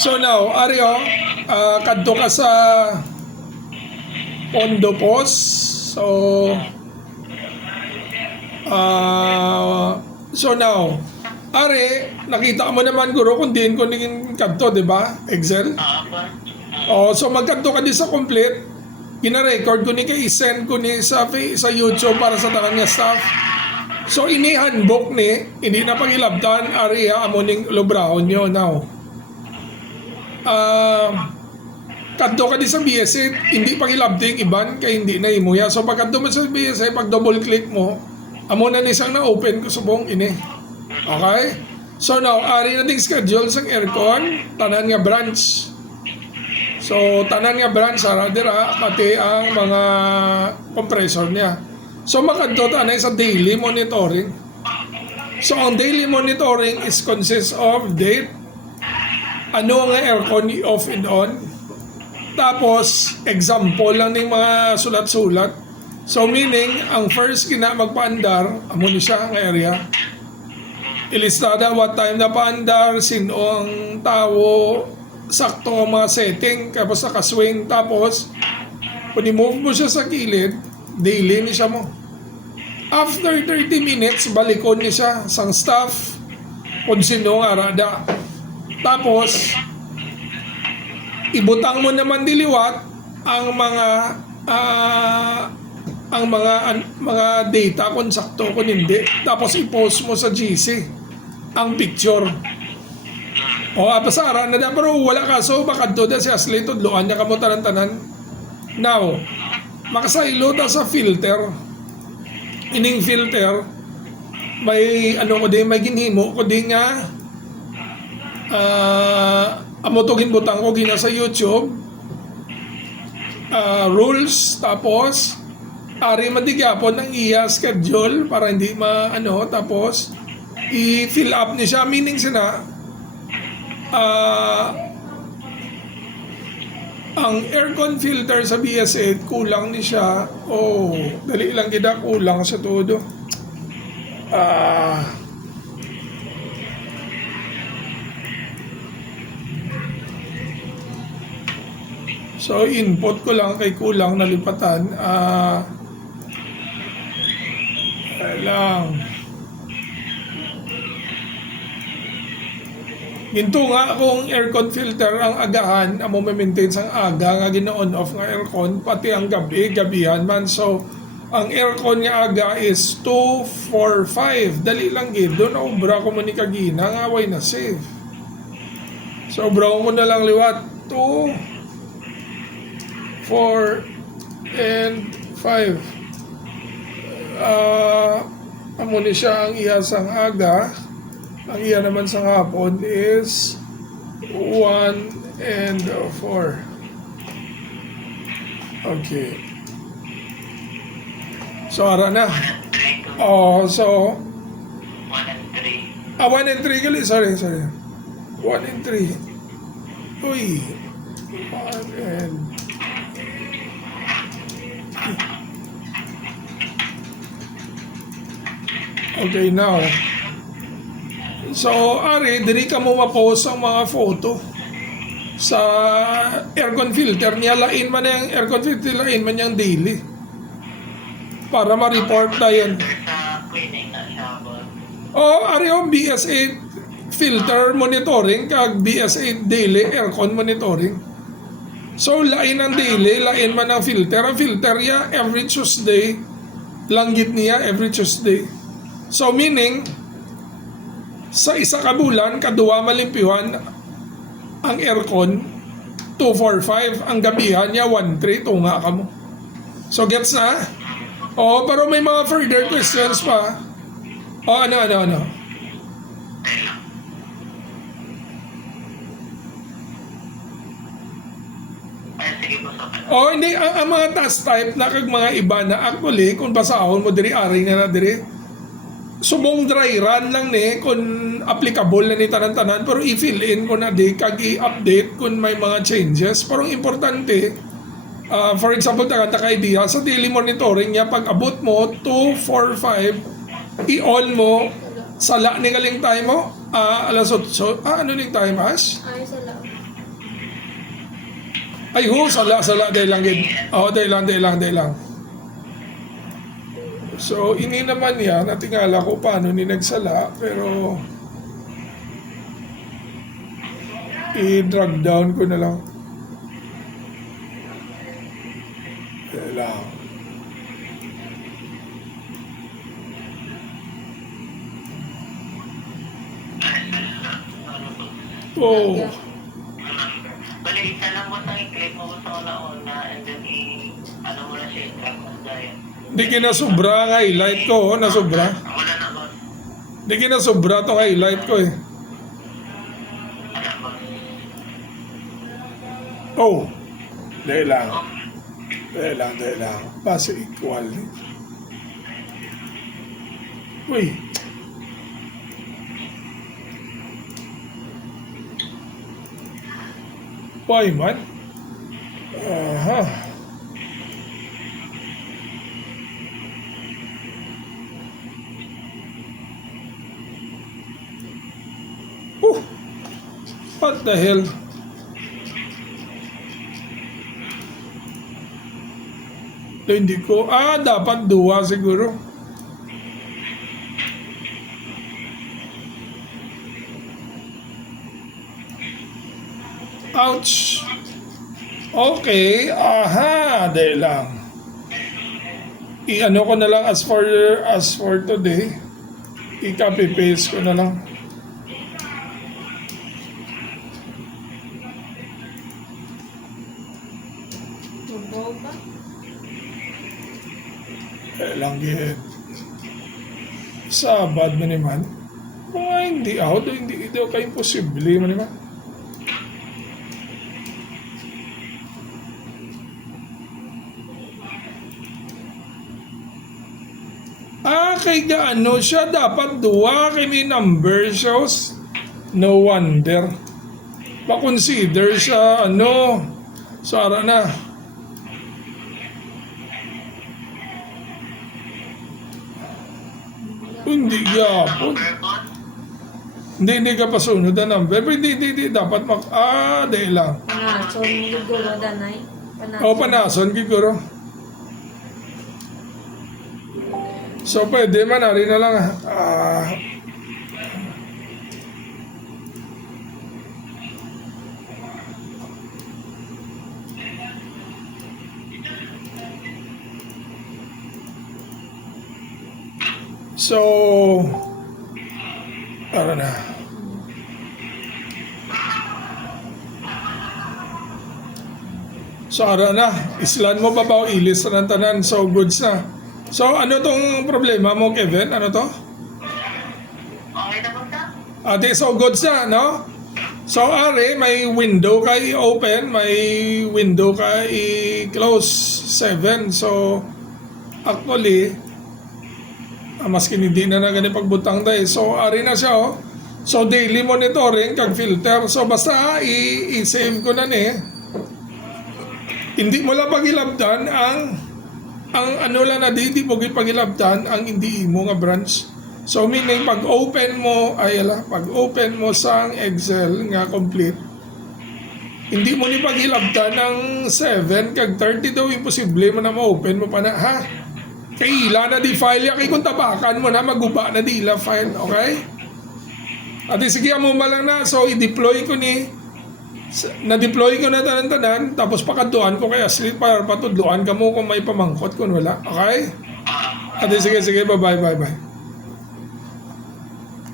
So now, Aryo, kadto ka sa Pondo Post. So, now, Ari, nakita mo naman guro kung diin ko naging kadto, di ba? Excel? So magkadto ka di sa complete. Gina-record ko ni kay send ko ni sa YouTube para sa tanan nga staff. So ini handbook ni, hindi na pangilabtan, Ari amo ning lubrahon nyo now. Kadto ka di sa BSA, hindi pangilabting iban kay hindi na imuya. So pagkadto mo sa BSA, pag double click mo, amo na ni isang na-open ko subong ini. Okay? So now, ari nating schedule sa aircon, tanan nga branch. So, tanan nga branch, dira, pati ang mga compressor niya. So, makadto tanay sa daily monitoring. So, ang daily monitoring is consists of date, ano nga aircon off and on, tapos, example lang ng mga sulat-sulat. So, meaning, ang first kina magpaandar, amo ni siya ang area. Ilistada what time na paandar, sino ang tao, sakto ang mga setting, tapos nakaswing, tapos kung i-move mo siya sa kilid, daily ni siya mo. After 30 minutes, balikon ni siya sang staff, kung sino ang arada. Tapos, ibutang mo naman diliwat ang mga data kung sakto kung hindi. Tapos i-post mo sa GC ang picture. O apasara na da pero wala kaso bakadto da si Ashley tudloan niya kamo tanan-tanan. Now, makasaylo ta sa filter. Ining filter may ano ko din may ginhimo ko din nga amo to ginbutang ko gina sa YouTube. Rules tapos ari madigyapon ng iya schedule para hindi tapos i-fill up niya siya, meaning sina ang aircon filter sa BS8 kulang ni siya. Dali lang kita kulang sa todo. So input ko lang kay kulang nalipatan. Lang ginto nga kung aircon filter ang agahan amo ma-maintain sang aga nga gina-on off nga aircon pati ang gabihan man. So ang aircon nga aga is 2, 4, 5 dali lang gid doon obra ko man ni kagina nga way na safe. So obra ko na lang liwat 2, 4 and 5. Amo ni siya ang iya sang aga. Ang iya naman sa hapon is 1 and 4. Okay. So, ara na. So 1 and 3. 1 and 3 gali. Sorry. 1 and 3. Uy. 1 and... Okay, now. So, Ari, diri ka mo ma-post ang mga photo sa aircon filter niya. Lain man yung aircon filter, lain man yung daily. Para ma-report na yan. Sa cleaning na siya ba? Ari yung BS8 filter monitoring kag BS8 daily aircon monitoring. So, lain ang daily, lain man ang filter. Ang filter niya, every Tuesday, langgit niya every Tuesday. So, meaning, sa isa ka bulan, kadua malimpiwan ang aircon 245, ang gabihan niya 13, tunga ka mo. So gets na? Pero may mga further questions pa. Ano? Sige po sa Hindi, ang mga task type na kag mga iba na actually, kung basahon mo diri, ari na diri. Subong dry run lang ni kung applicable na ni tanan-tanan pero i-fill in ko na di kag i-update kung may mga changes. Pero importante, for example, taka-idea sa daily monitoring niya, pag abot mo 2, 4, 5 i-on mo sala ni galing time mo alas 8 ano ning time Ash? Ay, sala. Ay sala dahil lang gid. Dahil lang. So ini naman yan, natingala ko paano ni nagsala, pero i-drag down ko na lang. Dahil lang. Oh. Bali, isa lang mo sa i-click mo sa una-una and then ano mo na siya, i-track mo dahil. Di kinasobra ang highlight ko, nasobra. Wala na boss. Di kinasobra tong highlight ko eh. Wala boss. Oh. Dahil lang. Dahil lang. Base equal. Uy. Why man? Aha. What the hell? Hindi ko. Dapat dua siguro. Ouch. Okay. Aha. Dahil lang. I-ano ko na lang as for today. I-copy paste ko na lang. Tubaw ba? Lang yun. Sabad mo naman. Hindi out. Hindi ito kayo imposible mo naman. Kay gaano siya dapat dua kay may number shows. No wonder. Pa-consider siya Sara na. Hindi yapon. Hindi ka pasunod ang number. Pero hindi. Dapat dahil lang. Panason, siguro, danay. Panason, siguro. So, pwede man, ari na lang. So, ano na. So, ano na. Islan mo pa ba o ilis na ng tanan? So, goods na. So, ano tong problema mo, Kevin? Ano to? Okay na po sa? So goods na, no? So, ari, may window ka i-open, may window ka i-close 7. So, actually, maski hindi na ganit pagbutang tayo. So, ari na siya, oh. So, daily monitoring, kag filter. So, basta i-save ko na ni. Hindi mo lang pagilabdan ang ano lang na di mo pagilabdan ang hindi mo nga branch. So meaning pag open mo sa Excel nga complete, hindi mo ni pagilabdan ang 7 kag 30 daw imposible mo na ma-open mo pa na ha. Kaila na di file ya kay kung tabakan mo na maguba na di ila file, okay? At sige mo malang na so i-deploy ko na-deploy ko na tanan-tanan, tapos pakaduan ko kay Aslit para patudluan ka mo kung may pamangkot kung wala. Okay? Ate, sige, bye-bye.